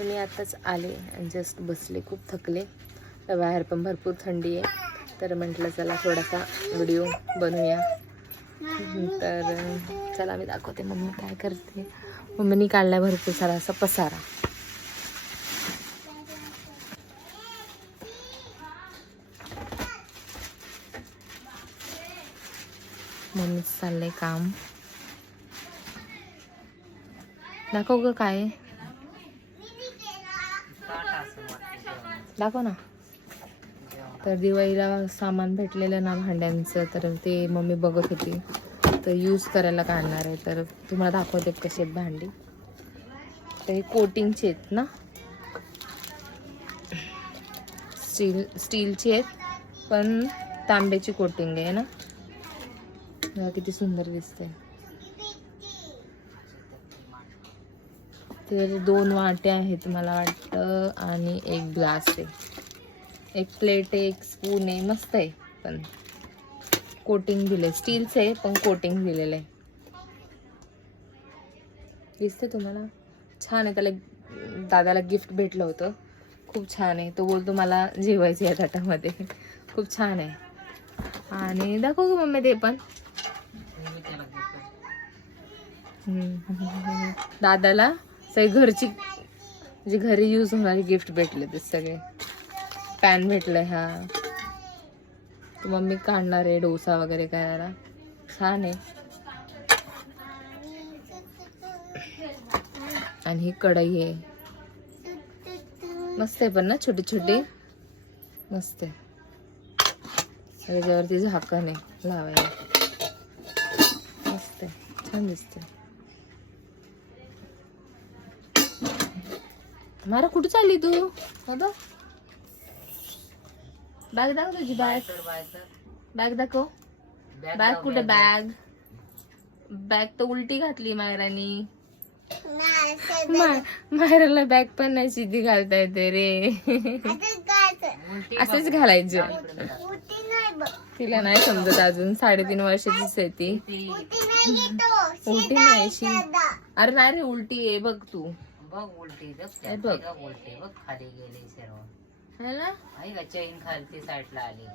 मी आताच आले आणि जस्ट बसले, खूप थकले. बाहेर पण भरपूर थंडी आहे, तर म्हटलं चला थोडासा व्हिडिओ बनवूया. तर चला मी दाखवते मम्मी काय करते. मम्मीनी काढलाय भरपूर सारा असा पसारा. मम्मीचं चाललंय काम. दाखव ग काय आहे? दाखव ना. तर दिवाळीला सामान भेटलेलं ना भांड्यांचं, तर ते मम्मी बघत होती, तर यूज करायला काढणार आहे. तर तुम्हाला दाखवते कशी आहेत भांडी. तर हे कोटिंगचे आहेत ना, स्टीलची आहेत, पण तांब्याची कोटिंग आहे ना. किती सुंदर दिसतंय. तर 2 वाट्या आहेत मला वाटतं, आणि एक ग्लास आहे, एक प्लेट आहे, एक स्पून आहे. मस्त आहे, पण कोटिंग दिलंय. स्टीलचं आहे पण कोटिंग दिलेलं आहे. दिसतं तुम्हाला? छान आहे. त्याला दादाला गिफ्ट भेटलं होतं, खूप छान आहे. तो बोलतो मला जेवायचं या ताटामध्ये. खूप छान आहे. आणि दाखव गं मम्मी ते पण. दादाला सगळी घरची, जे घरी यूज होणारी गिफ्ट भेटले ते सगळे. पॅन भेटलंय. हा, मम्मी काढणार आहे डोसा वगैरे करायला. छान आहे. आणि ही कढई आहे, मस्त आहे पण ना, छोटी छोटी, मस्त आहे. त्याच्यावरती झाकण आहे लावायला, मस्त आहे, छान दिसते. मारा कुठे चालली तू? बॅग दाखव तुझी. बॅग दाखव. बॅग कुठे? बॅग तर उलटी घातली मायरानी. मायराला बॅग पण नाही सिधी घालता येते रे. असंच घालायचं. तिला नाही समजत अजून, 3.5 वर्षाचीच आहे ती. उलटी नाही अशी. अरे नाही रे, उलटी आहे बघ तू. बघ उलटी बघ, खाली गेली सर्व है ना. चैन खालती साईडला आली.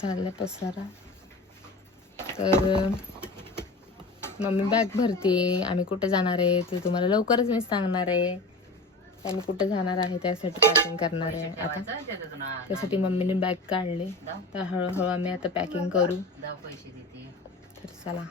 चाललं पसारा. तर मम्मी बॅग भरते. आम्ही कुठे जाणार आहे ते तुम्हाला लवकरच मी सांगणार आहे. आम्ही कुठे जाणार आहे त्यासाठी पॅकिंग करणार आहे आता. त्यासाठी मम्मीने बॅग काढले, तर हळूहळू आम्ही आता पॅकिंग करू. तर चला.